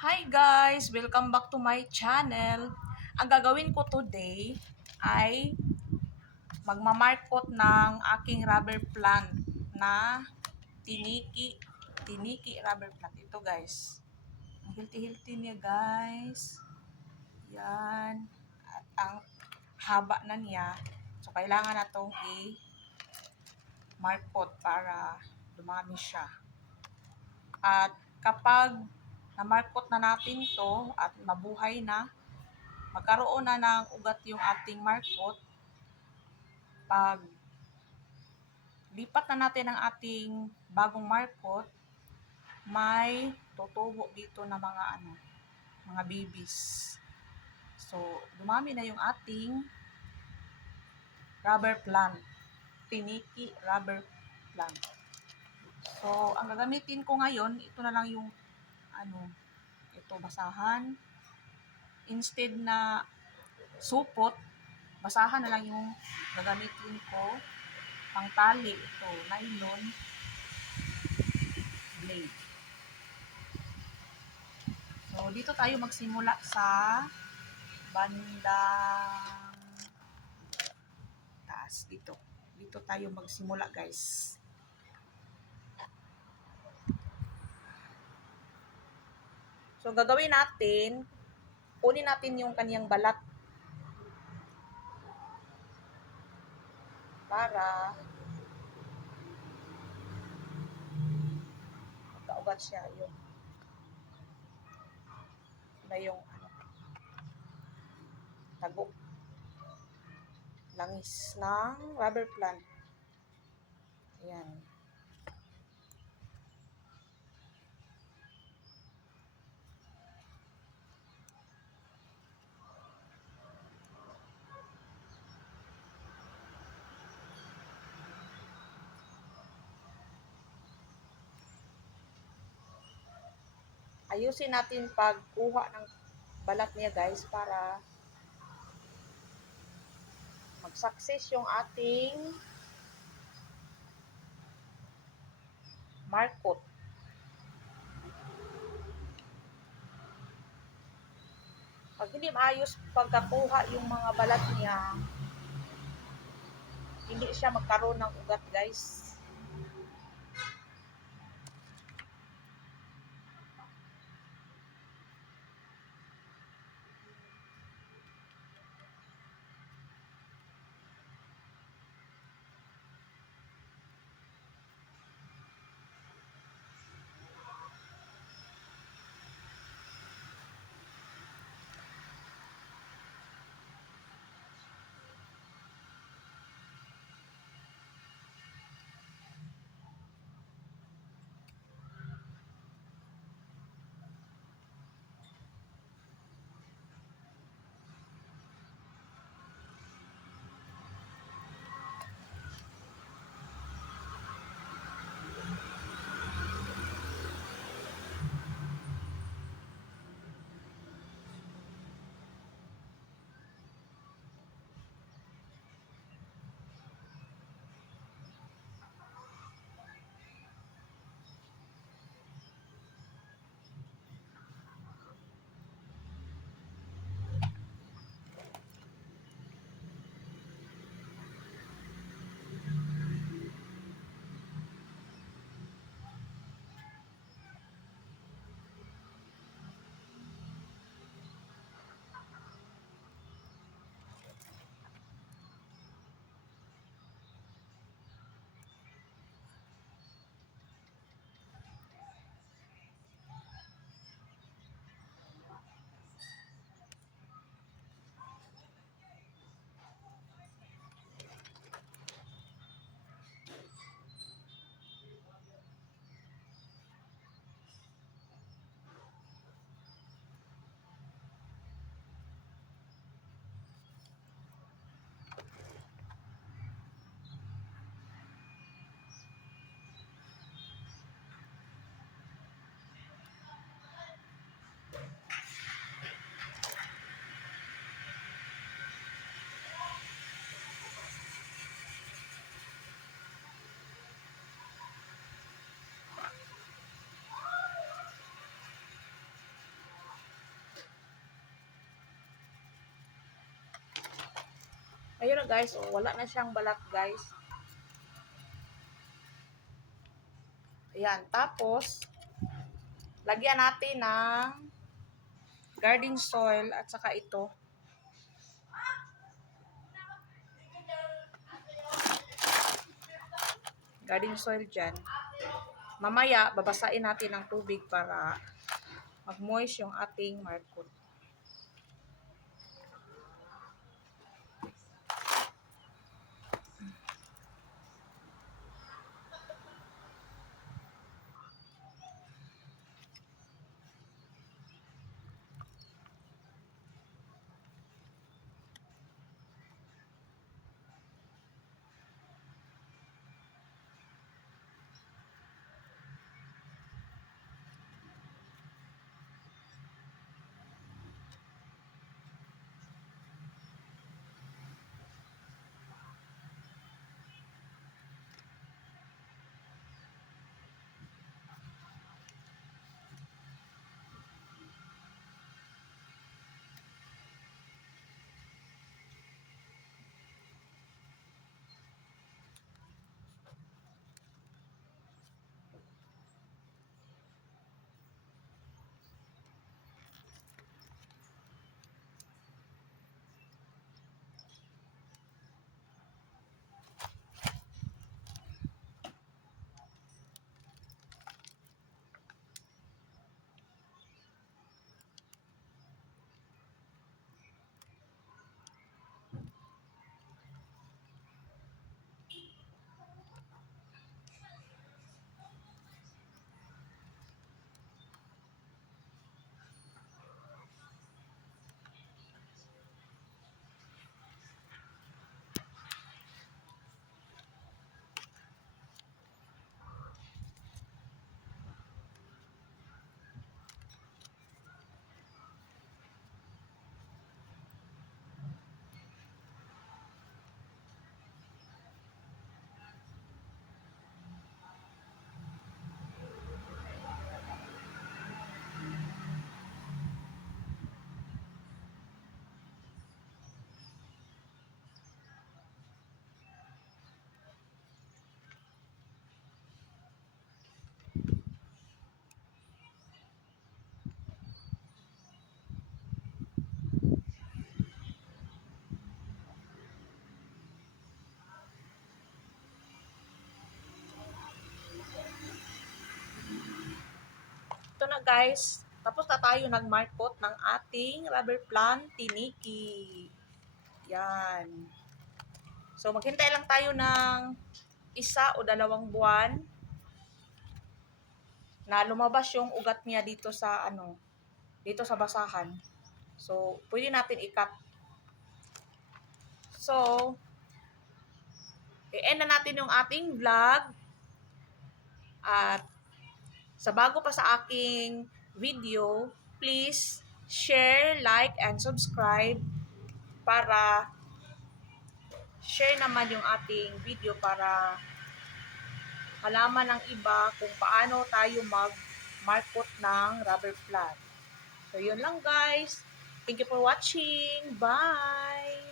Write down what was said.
Hi guys! Welcome back to my channel. Ang gagawin ko today ay magmamarkot ng aking rubber plant na tiniki, tiniki rubber plant. Ito guys. Ang hilti-hilti niya guys. Yan. At ang haba na niya. So kailangan na itong i-markot para dumami siya. At kapag na-markot na natin to at mabuhay na, magkaroon na ng ugat yung ating markot, pag lipat na natin ang ating bagong markot, may tutubo dito na mga ano, mga babies. So, dumami na yung ating rubber plant. Tiniki rubber plant. So, ang gagamitin ko ngayon, ito na lang yung ano, ito basahan. Instead na supot, basahan na lang yung gagamitin ko. Pang tali, ito, nylon blade. So, dito tayo magsimula sa bandang taas dito. Dito tayo magsimula, guys. So, gagawin natin, kunin natin yung kaniyang balat para magkaugat siya yung na yung ano tagok langis ng rubber plant. Ayan. Ayusin natin pagkuha ng balat niya guys para mag-success yung ating markot. Pag hindi maayos pagkakuha yung mga balat niya, hindi siya magkaroon ng ugat guys. Ayun na guys, oh, wala na siyang balat guys. Ayan, tapos, lagyan natin ng garden soil at saka ito. Garden soil dyan. Mamaya, babasain natin ng tubig para mag-moist yung ating markot. Ito na guys, tapos na tayo nagmarkot ng ating rubber plant tiniki. Yan. So maghintay lang tayo ng isa o dalawang buwan na lumabas yung ugat niya dito sa ano, dito sa basahan. So, pwede natin i-cut. So, i-end na natin yung ating vlog. At sa bago pa sa aking video, please share, like, and subscribe para share naman yung ating video para malaman ng iba kung paano tayo mag-markot ng rubber plant. So, yun lang guys. Thank you for watching. Bye!